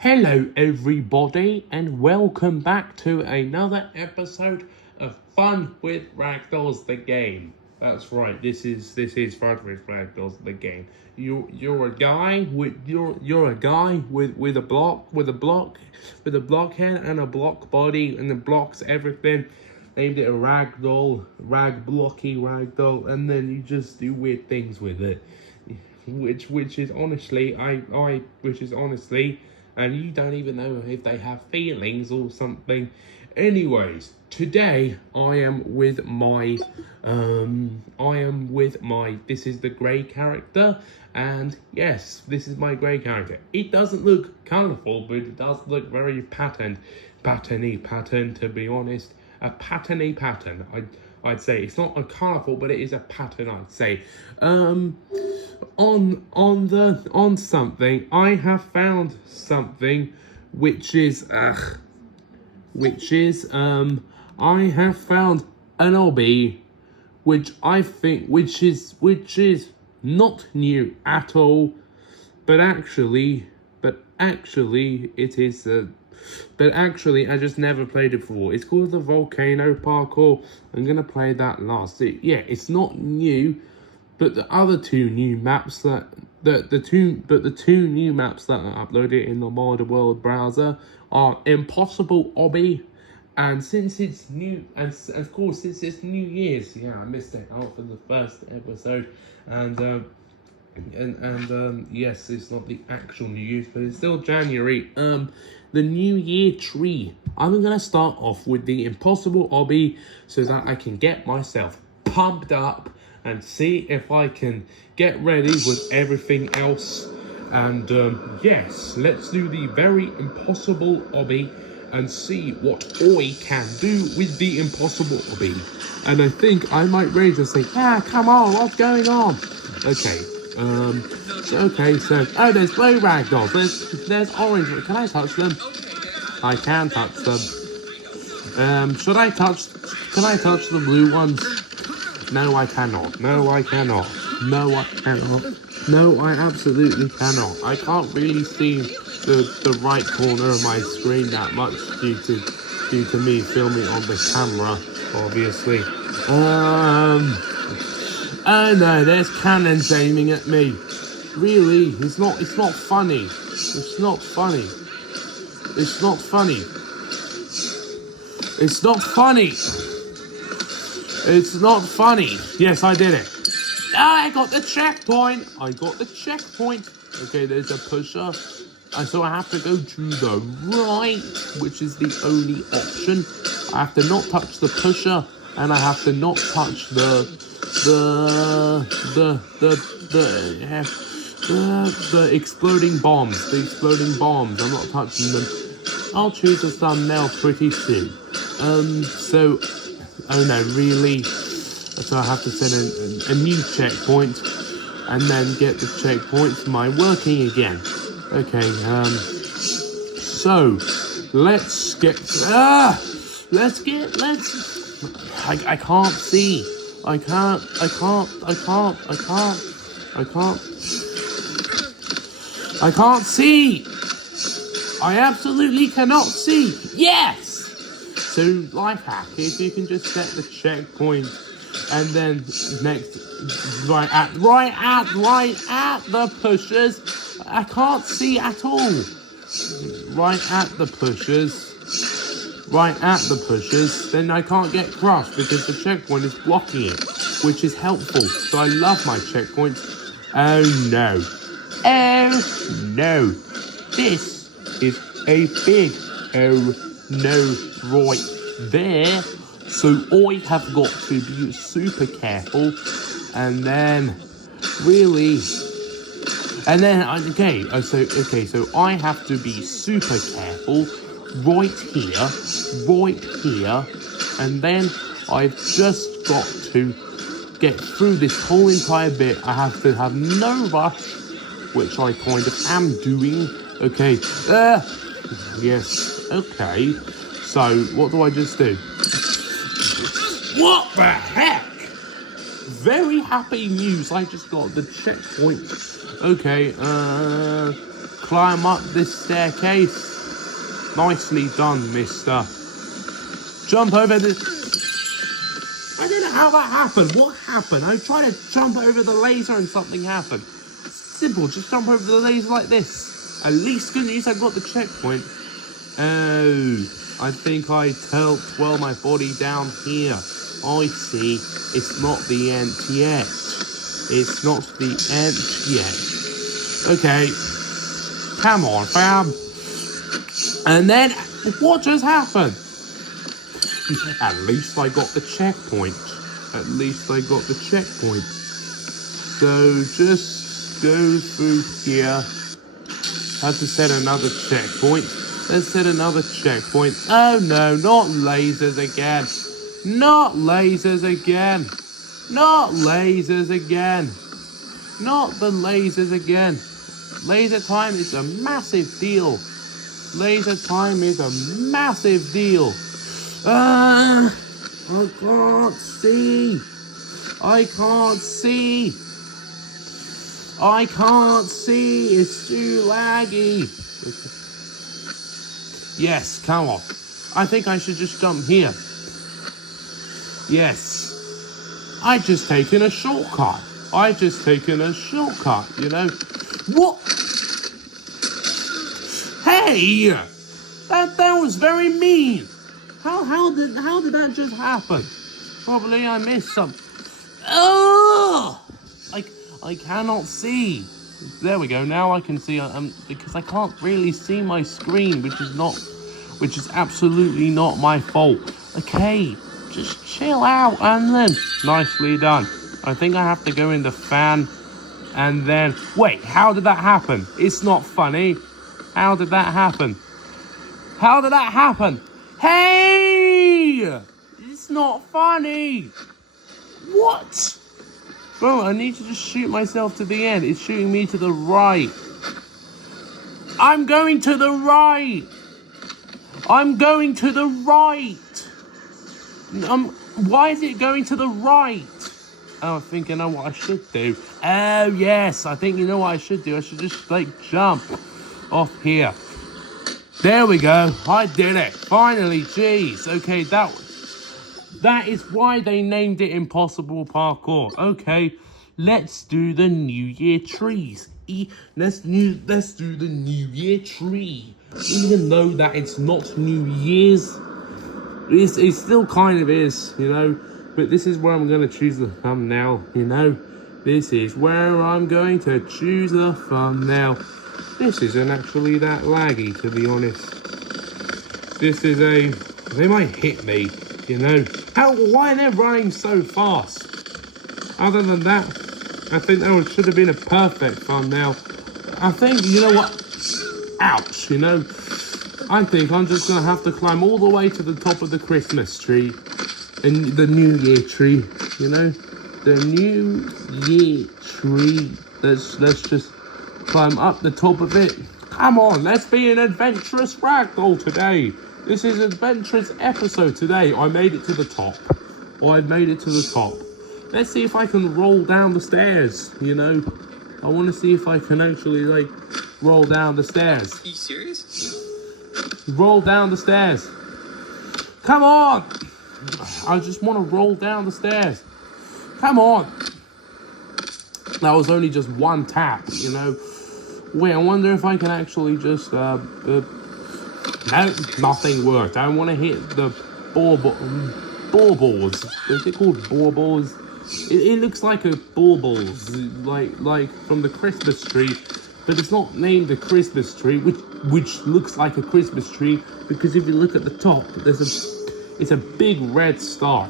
Hello everybody and welcome back to another episode of Fun with Ragdolls the game. That's right, this is Fun with Ragdolls the game. You're a guy with a blockhead and a block body, and it blocks everything. Named it a ragdoll, ragdoll, and then you just do weird things with it. Which is honestly, and you don't even know if they have feelings or something. Anyways, today I am with my, this is the grey character, and yes, this is my grey character. It doesn't look colourful, but it does look very patterny, to be honest. A patterny pattern, I'd say. It's not a colourful, but it is a pattern, I'd say. On something, I have found something which is I have found an Obby which is not new at all, but actually I just never played it before. It's called the Volcano Parkour. I'm gonna play that last. It's not new, but the other two new maps that the two new maps that are uploaded in the Mod World browser are Impossible Obby, and since it's new, and of course since it's New Year's, I missed it out for the first episode, and yes, it's not the actual New Year's, but it's still January. The New Year tree. I'm gonna start off with the Impossible Obby so that I can get myself pumped up and see if I can get ready with everything else. And yes, let's do the very Impossible Obby and see what I can do with the Impossible Obby. And I think I might rage and say, come on, what's going on? Okay. So there's blue ragdolls, there's orange. Can I touch them? I can touch them. Can I touch the blue ones? No, I cannot. No, I absolutely cannot. I can't really see the right corner of my screen that much due to me filming on the camera, obviously. Oh no, there's cannons aiming at me. Really? It's not funny. It's not funny. Yes, I did it. I got the checkpoint. Okay, there's a pusher. So I have to go to the right, which is the only option. I have to not touch the pusher, and I have to not touch the exploding bombs. I'm not touching them. I'll choose a thumbnail pretty soon. Oh no, really? So I have to set a new checkpoint and then get the checkpoints working again. Okay, so let's get I can't see. I can't. See. I absolutely cannot see. Yes. So life hack is you can just set the checkpoint, and then next right at the pushers. I can't see at all. Right at the pushers, then I can't get crushed because the checkpoint is blocking it, which is helpful. So I love my checkpoints. Oh no. This is a big oh no right there. So I have got to be super careful, and then so I have to be super careful right here, and then I've just got to get through this whole entire bit. I have to have no rush, which I kind of am doing. Okay, yes, okay, so what do I just do? What the heck? Very happy news, I just got the checkpoint. Okay, climb up this staircase. Nicely done, mister. Jump over this. I don't know how that happened. What happened? I was trying to jump over the laser and something happened. Simple, just jump over the laser like this. At least good news, I got the checkpoint. Oh, I think I twirl my body down here. I see. It's not the end yet. It's not the end yet. Okay. Come on, fam. And then, what just happened? At least I got the checkpoint. At least I got the checkpoint. So, just go through here. Had to set another checkpoint. Let's set another checkpoint. Oh no, not lasers again. Not lasers again. Not lasers again. Not the lasers again. Laser time is a massive deal. Laser time is a massive deal. I can't see. I can't see. I can't see. It's too laggy. Yes, come on. I think I should just jump here. Yes. I just taken a shortcut. I just taken a shortcut, you know. What? Hey! That was very mean. How did that just happen? Probably I missed some. Oh! I cannot see. There we go. Now I can see. Because I can't really see my screen, which is absolutely not my fault. Okay, just chill out, and then nicely done. I think I have to go in the fan, and then wait. How did that happen? It's not funny. How did that happen? How did that happen? Hey! It's not funny. What? Bro, I need to just shoot myself to the end. It's shooting me to the right. I'm going to the right. I'm going to the right. Why is it going to the right? Oh, I think I know what I should do. Oh, yes. I think you know what I should do. I should just, jump off here. There we go. I did it. Finally, jeez. Okay, that is why they named it Impossible Parkour. Okay, let's do the New Year trees. Let's do the New Year tree. Even though that it's not New Year's, it still kind of is, you know. But this is where I'm going to choose the thumbnail, you know. This is where I'm going to choose the thumbnail. This isn't actually that laggy, to be honest. This is they might hit me, you know. Why are they running so fast? Other than that, I think that should have been a perfect thumbnail. I think, you know what? Ouch, you know. I think I'm just going to have to climb all the way to the top of the Christmas tree. And the New Year tree, you know. The New Year tree. Let's just climb up the top of it. Come on, let's be an adventurous ragdoll today. This is an adventurous episode today. I made it to the top. I made it to the top. Let's see if I can roll down the stairs, you know. I want to see if I can actually, roll down the stairs. Are you serious? Roll down the stairs. Come on. I just want to roll down the stairs. Come on. That was only just one tap, you know. Wait, I wonder if I can actually just, no, nothing worked. I want to hit the baubles. Is it called baubles? It looks like a baubles, like from the Christmas tree, but it's not named the Christmas tree, which looks like a Christmas tree, because if you look at the top, it's a big red star.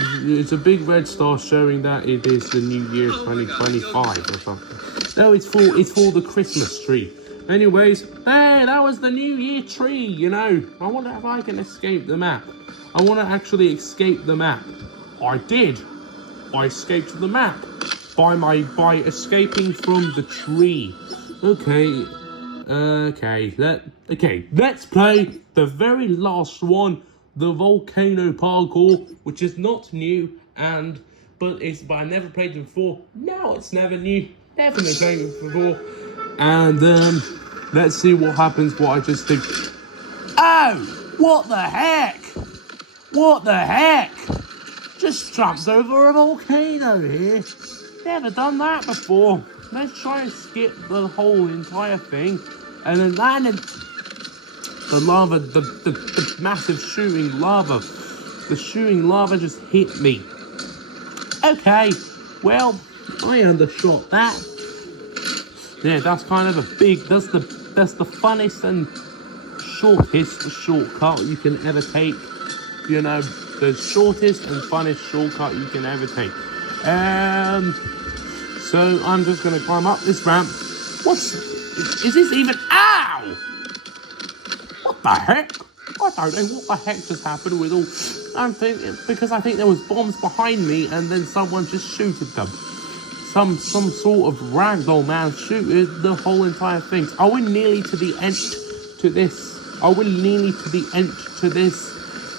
It's a big red star showing that it is the New Year 2025 or something. No, it's for the Christmas tree. Anyways, hey, that was the New Year tree, you know. I wonder if I can escape the map. I want to actually escape the map. I did. I escaped the map by escaping from the tree. Okay, let's play the very last one, the Volcano Parkour, which is not new, but I never played it before. No, it's never new. Never played it before. And Let's see what happens, what I just did. Oh, what the heck? What the heck? Just jumped over a volcano here. Never done that before. Let's try and skip the whole entire thing. And then landed the lava, the massive shooting lava. The shooting lava just hit me. Okay, well, I undershot that. Yeah, that's kind of a big, that's the funnest and shortest shortcut you can ever take. You know, the shortest and funnest shortcut you can ever take. So I'm just gonna climb up this ramp. Is this even, ow! What the heck? I don't know what the heck just happened with all, because I think there was bombs behind me and then someone just shooted them. Some sort of ragdoll man shooted the whole entire thing. Are we nearly to the end to this? Are we nearly to the end to this?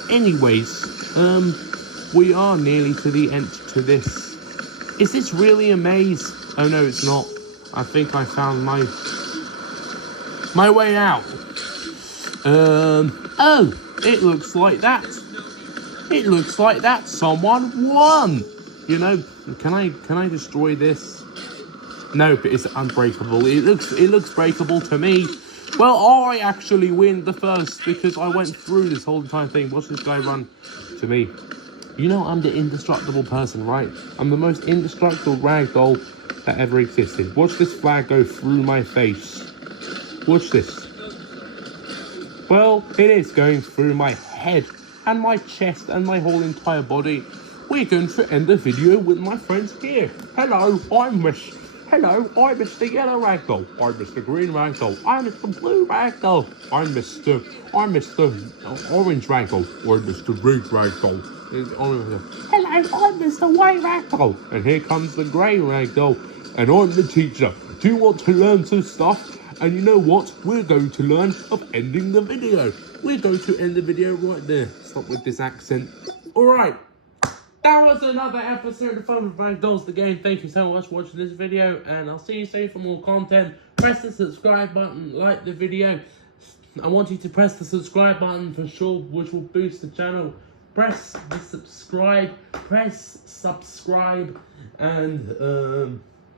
Anyways, we are nearly to the end to this. Is this really a maze? Oh no, it's not. I think I found my way out. Oh, it looks like that. It looks like that someone won. You know, can I destroy this? No, but it's unbreakable. It looks breakable to me. Well, I actually win the first because I went through this whole entire thing. Watch this guy run to me. You know I'm the indestructible person, right? I'm the most indestructible ragdoll that ever existed. Watch this flag go through my face. Watch this. Well, it is going through my head and my chest and my whole entire body. We're going to end the video with my friends here. Hello, I'm Mr. Yellow Ragdoll. I'm Mr. Green Ragdoll. I'm Mr. Blue Ragdoll. I'm Mr. Orange Ragdoll. I'm Mr. Red Ragdoll. Hello, I'm Mr. White Ragdoll. And here comes the Grey Ragdoll. And I'm the teacher. Do you want to learn some stuff? And you know what? We're going to learn of ending the video. We're going to end the video right there. Stop with this accent. Alright. That was another episode of Fun with Ragdolls the game. Thank you so much for watching this video, and I'll see you soon for more content. Press the subscribe button, like the video. I want you to press the subscribe button for sure, which will boost the channel. Press subscribe, and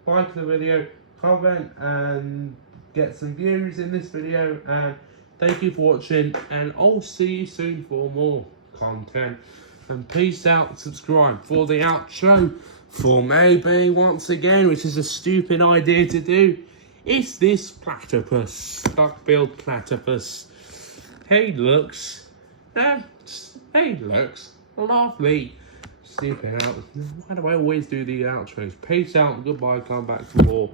like the video, comment, and get some views in this video. And thank you for watching, and I'll see you soon for more content. And peace out, subscribe for the outro for maybe once again, which is a stupid idea to do. It's this platypus, duck-billed platypus. Hey, looks. Hey, looks. Lovely. Stupid out. Why do I always do the outros? Peace out, goodbye, come back for more.